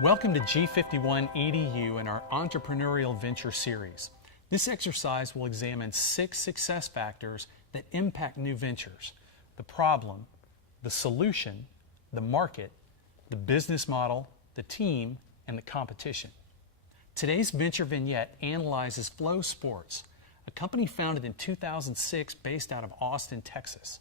Welcome to G51 EDU and our Entrepreneurial Venture Series. This exercise will examine 6 success factors that impact new ventures: the problem, the solution, the market, the business model, the team, and the competition. Today's venture vignette analyzes flosports, a company founded in 2006 based out of Austin, Texas.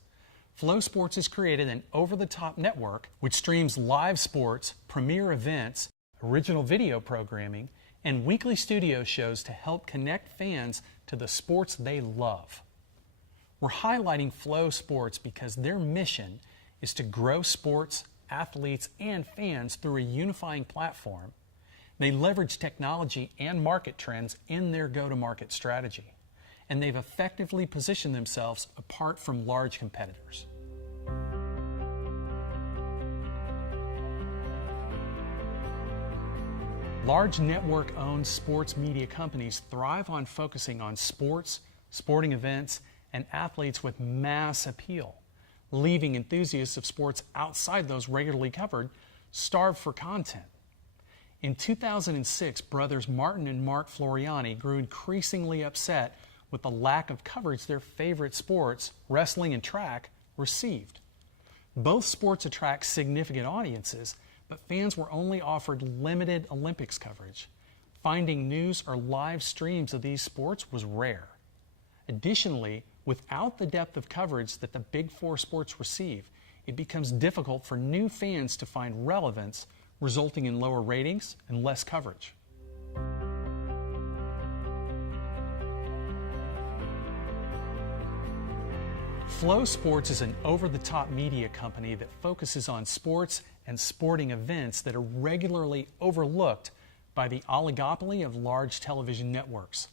flosports has created an over-the-top network which streams live sports, premier events, original video programming, and weekly studio shows to help connect fans to the sports they love. We're highlighting flosports because their mission is to grow sports, athletes, and fans through a unifying platform. They leverage technology and market trends in their go-to-market strategy, and they've effectively positioned themselves apart from large competitors. Large network-owned sports media companies thrive on focusing on sports, sporting events, and athletes with mass appeal, leaving enthusiasts of sports outside those regularly covered starved for content. In 2006, brothers Martin and Mark Floriani grew increasingly upset with the lack of coverage their favorite sports, wrestling and track, received. Both sports attract significant audiences, but fans were only offered limited Olympics coverage. Finding news or live streams of these sports was rare. Additionally, without the depth of coverage that the Big Four sports receive, it becomes difficult for new fans to find relevance, resulting in lower ratings and less coverage. flosports is an over-the-top media company that focuses on sports and sporting events that are regularly overlooked by the oligopoly of large television networks.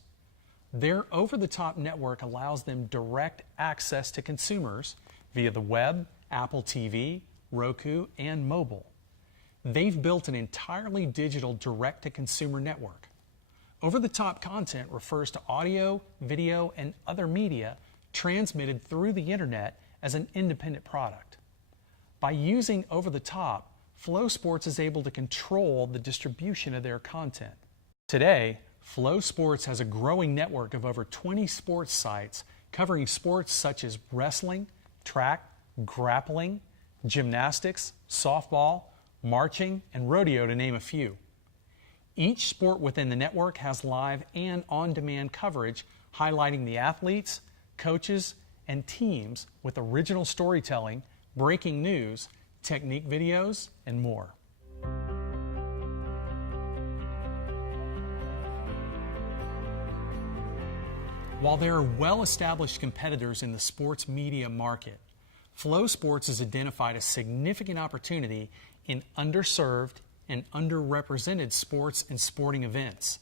Their over-the-top network allows them direct access to consumers via the web, Apple TV, Roku, and mobile. They've built an entirely digital direct-to-consumer network. Over-the-top content refers to audio, video, and other media transmitted through the internet as an independent product. By using over-the-top, flosports is able to control the distribution of their content. Today, flosports has a growing network of over 20 sports sites covering sports such as wrestling, track, grappling, gymnastics, softball, marching, and rodeo, to name a few. Each sport within the network has live and on-demand coverage highlighting the athletes, coaches, and teams with original storytelling, breaking news, technique videos, and more. While there are well-established competitors in the sports media market, flosports has identified a significant opportunity in underserved and underrepresented sports and sporting events.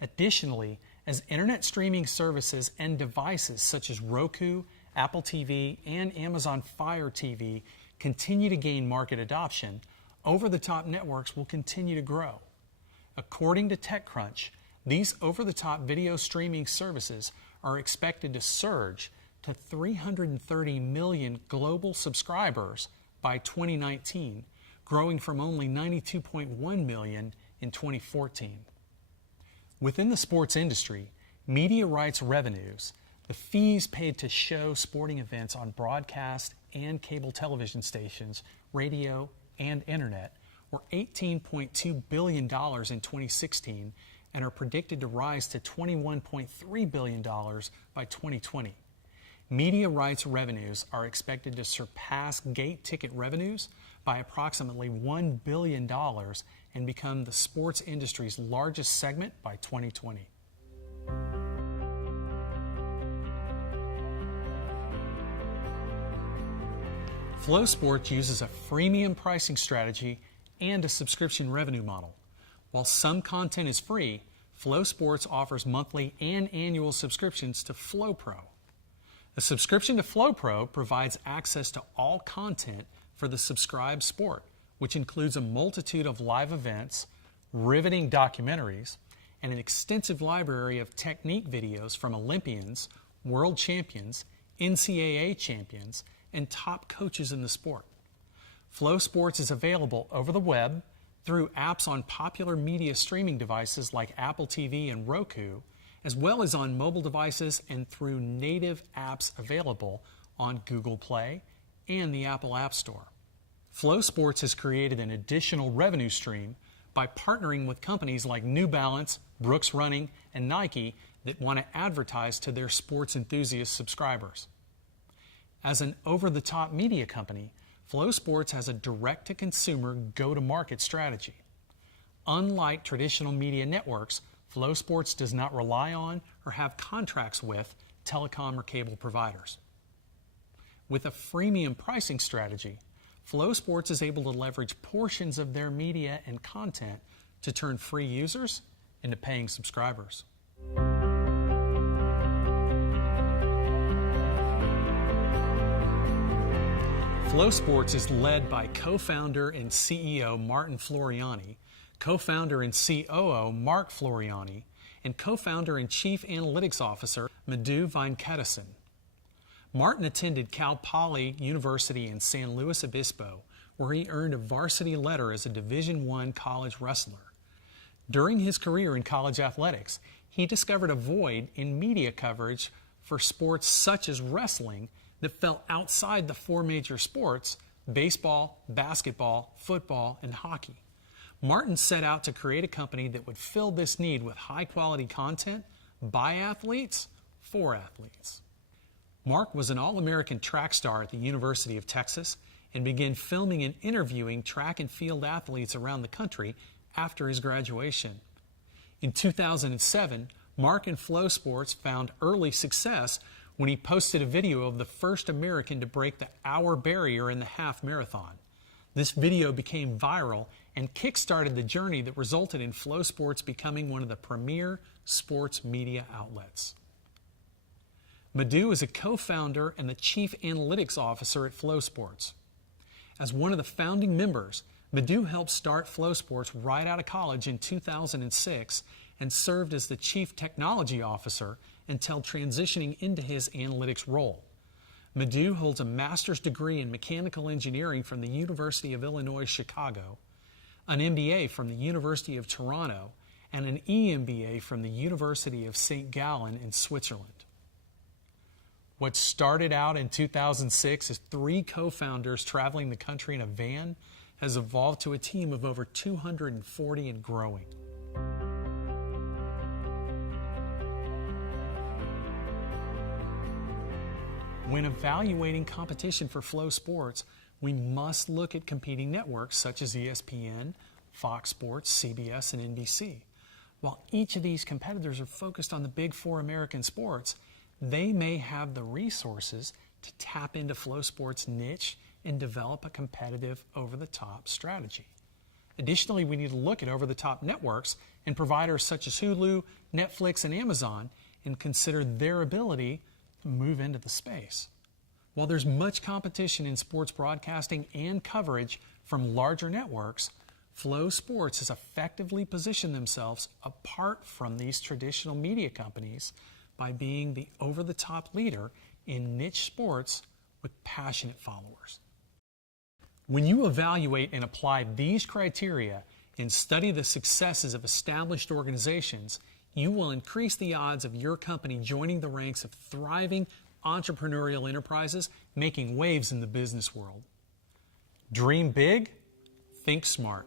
Additionally, as internet streaming services and devices such as Roku, Apple TV, and Amazon Fire TV continue to gain market adoption, over-the-top networks will continue to grow. According to TechCrunch, these over-the-top video streaming services are expected to surge to 330 million global subscribers by 2019, growing from only 92.1 million in 2014. Within the sports industry, media rights revenues, the fees paid to show sporting events on broadcast and cable television stations, radio, and internet, were $18.2 billion in 2016 and are predicted to rise to $21.3 billion by 2020. Media rights revenues are expected to surpass gate ticket revenues by approximately $1 billion and become the sports industry's largest segment by 2020. flosports uses a freemium pricing strategy and a subscription revenue model. While some content is free, flosports offers monthly and annual subscriptions to FloPro. A subscription to FloPro provides access to all content for the subscribed sport, which includes a multitude of live events, riveting documentaries, and an extensive library of technique videos from Olympians, world champions, NCAA champions, and top coaches in the sport. flosports is available over the web, through apps on popular media streaming devices like Apple TV and Roku, as well as on mobile devices and through native apps available on Google Play and the Apple App Store. Flow Sports has created an additional revenue stream by partnering with companies like New Balance, Brooks Running, and Nike that want to advertise to their sports enthusiast subscribers. As an over-the-top media company, Flow Sports has a direct-to-consumer go-to-market strategy. Unlike traditional media networks, Flow Sports does not rely on or have contracts with telecom or cable providers. With a freemium pricing strategy, Flow Sports is able to leverage portions of their media and content to turn free users into paying subscribers. Flow Sports is led by co-founder and CEO Martin Floriani, co-founder and COO Mark Floriani, and co-founder and Chief Analytics Officer Madhu Venkatesan. Martin attended Cal Poly University in San Luis Obispo, where he earned a varsity letter as a Division I college wrestler. During his career in college athletics, he discovered a void in media coverage for sports such as wrestling that fell outside the four major sports: baseball, basketball, football, and hockey. Martin set out to create a company that would fill this need with high-quality content by athletes for athletes. Mark was an All-American track star at the University of Texas and began filming and interviewing track and field athletes around the country after his graduation. In 2007, Mark and Flow Sports found early success when he posted a video of the first American to break the hour barrier in the half marathon. This video became viral and kick-started the journey that resulted in Flow Sports becoming one of the premier sports media outlets. Madhu is a co-founder and the Chief Analytics Officer at Flow Sports. As one of the founding members, Madhu helped start Flow Sports right out of college in 2006 and served as the Chief Technology Officer until transitioning into his analytics role. Madhu holds a master's degree in mechanical engineering from the University of Illinois Chicago, an MBA from the University of Toronto, and an EMBA from the University of St. Gallen in Switzerland. What started out in 2006 as 3 co-founders traveling the country in a van has evolved to a team of over 240 and growing. When evaluating competition for Flow Sports, we must look at competing networks such as ESPN, Fox Sports, CBS, and NBC. While each of these competitors are focused on the big 4 American sports, they may have the resources to tap into Flow Sports' niche and develop a competitive over-the-top strategy. Additionally, we need to look at over-the-top networks and providers such as Hulu, Netflix, and Amazon and consider their ability to move into the space. While there's much competition in sports broadcasting and coverage from larger networks, Flow Sports has effectively positioned themselves apart from these traditional media companies by being the over-the-top leader in niche sports with passionate followers. When you evaluate and apply these criteria and study the successes of established organizations, you will increase the odds of your company joining the ranks of thriving entrepreneurial enterprises making waves in the business world. Dream big, think smart.